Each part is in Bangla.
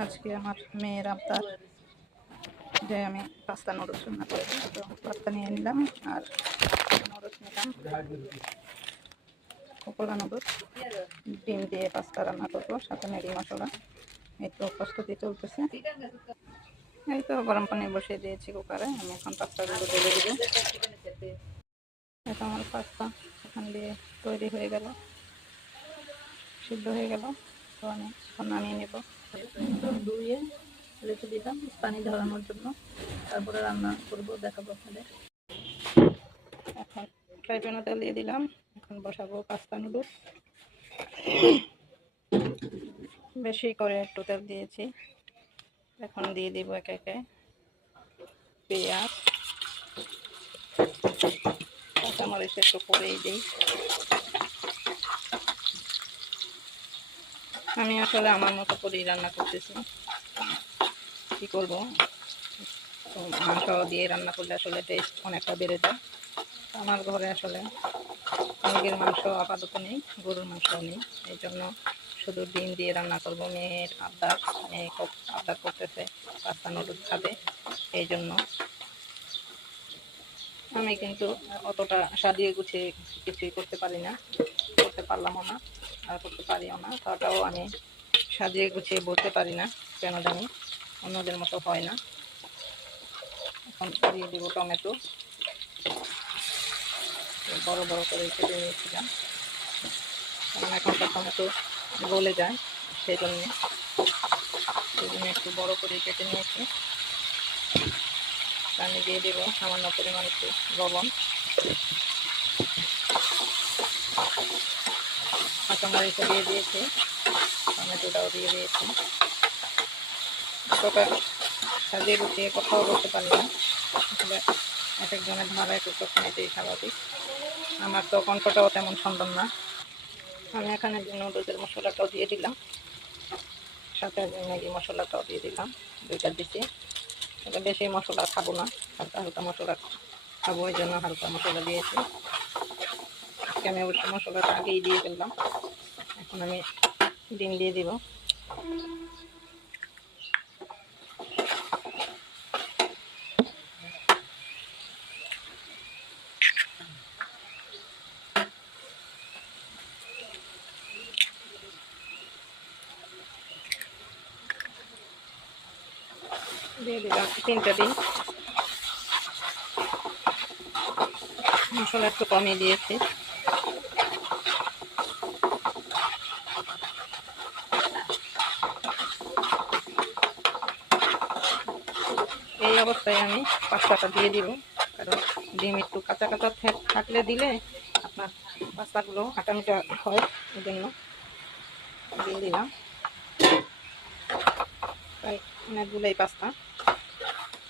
আজকে আমার মেয়ের আবদার যে আমি পাস্তা নুডলস রান্না করব। তো পাস্তা নিয়ে নিলাম আর নুডলস নিলাম। কোকোলা নুডলস ডিম দিয়ে পাস্তা রান্না করব, সাথে ম্যাগি মশলা। এই তো প্রস্তুতি চলতেছে। এই তো গরম পানি বসিয়ে দিয়েছি কুকারে, আমি এখন পাস্তাগুলো ঢেলে দিব। এটা আমার পাস্তা। এখান দিয়ে তৈরি হয়ে গেল, সিদ্ধ হয়ে গেল। তো আমি এখন নামিয়ে নেব। ধুয়ে রেখে দিলাম পানি ঝরানোর জন্য। তারপরে রান্না করব, দেখাবো আপনাদের। এখন ফ্রাই প্যানে তেল দিয়ে দিলাম। এখন বসাবো পাস্তা নুডলস। বেশি করে একটু তেল দিয়েছি। এখন দিয়ে দিব একে একে পেঁয়াজ। কাঁচামরিচ একটু পরেই দিই। আমি আসলে আমার মতো করেই রান্না করতেছি। কি করব? মাংস দিয়ে রান্না করলে আসলে টেস্ট অনেকটা বেড়ে যায়। আমার ঘরে আসলে মুরগির মাংস আপাতত নেই, গরুর মাংসও নেই। এই জন্য শুধু ডিম দিয়ে রান্না করব, মেয়ের আবদার, মেয়ে আবদার করতেছে, পাস্তা নুডলস খাবে। এই জন্য আমি কিন্তু অতটা সাজিয়ে গুছিয়ে কিছুই করতে পারি না, করতে পারলামও না, আর করতে পারিও না তাটাও আমি সাজিয়ে গুছিয়ে বলতে পারি না, কেন জানি অন্যদের মতো হয় না। এখন দিয়ে দিব টমেটো। বড় বড় করে কেটে নিয়েছিলাম। কারণ এখন টমেটো গলে যায়, সেই জন্যে। সেই জন্য একটু বড় করে কেটে নিয়েছি। আমি দিয়ে দেবো, সামান্য পরিমাণ একটু লবণ। কাঁচামরিচও দিয়ে দিয়েছি, টমেটোটাও দিয়ে দিয়েছি। অতটা সাজিয়ে গুছিয়ে কোথাও করতে পারি না। আসলে এক একজনের ধারা একটু প্রশ্ন এটাই স্বাভাবিক। আমার তো কণ্ঠটাও তেমন সুন্দর না। আমি এখানে নুডলসের মশলাটাও দিয়ে দিলাম। সাথে ম্যাগি মশলাটাও দিয়ে দিলাম, দুইটা দিচ্ছি বেশি মশলা খাব না, হালকা হালকা মশলা খাব, ওই জন্য হালকা মশলা দিয়েছি। আমি অবশ্য মশলাটা আগেই দিয়ে ফেললাম, এখন আমি ডিম দিয়ে দিব। দিয়ে দিলাম তিনটা দিন মশলা একটু কমিয়ে দিয়েছি। এই অবস্থায় আমি পাস্তাটা দিয়ে দিব, কারণ ডিম একটু কাঁচা কাঁচা থাক- থাকলে দিলে আপনার পাস্তাগুলো আটামিটা হয় এই জন্য দিয়ে দিলাম। প্রায় অনেকগুলোই পাস্তা।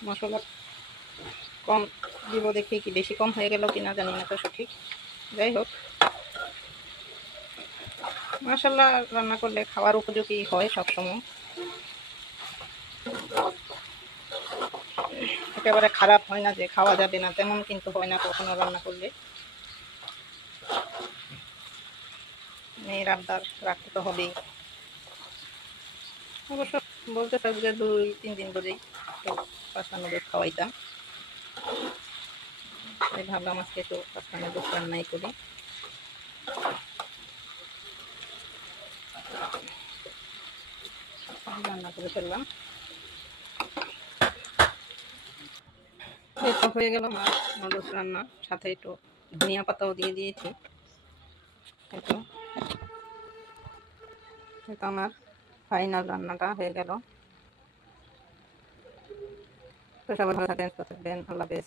মশলা কম দিব দেখি কি বেশি কম হয়ে গেল কিনা, জানি না তো সঠিক। যাই হোক। মশলা রান্না করলে খাওয়ার উপযোগী হয় সবসময়। একেবারে খারাপ হয় না যে খাওয়া যাবে না, তেমন কিন্তু হয় না কখনো রান্না করলে। মেয়ের আবদার রাখতে তো হবেই। অবশ্য বলতে থাকবে যে দুই, তিন দিন ধরেই একটু পাস্তা নুডলস খাওয়াইতাম। তাই ভাবলাম আজকে একটু পাস্তা নুডলস রান্নাই করি। রান্না করে ফেললাম। তো হয়ে গেল আমার নুডলস রান্না। সাথে একটু ধনিয়া পাতাও দিয়ে দিয়েছি। তো আমার ফাইনাল রান্নাটা হয়ে গেল। pues vamos a tener que ver la vez.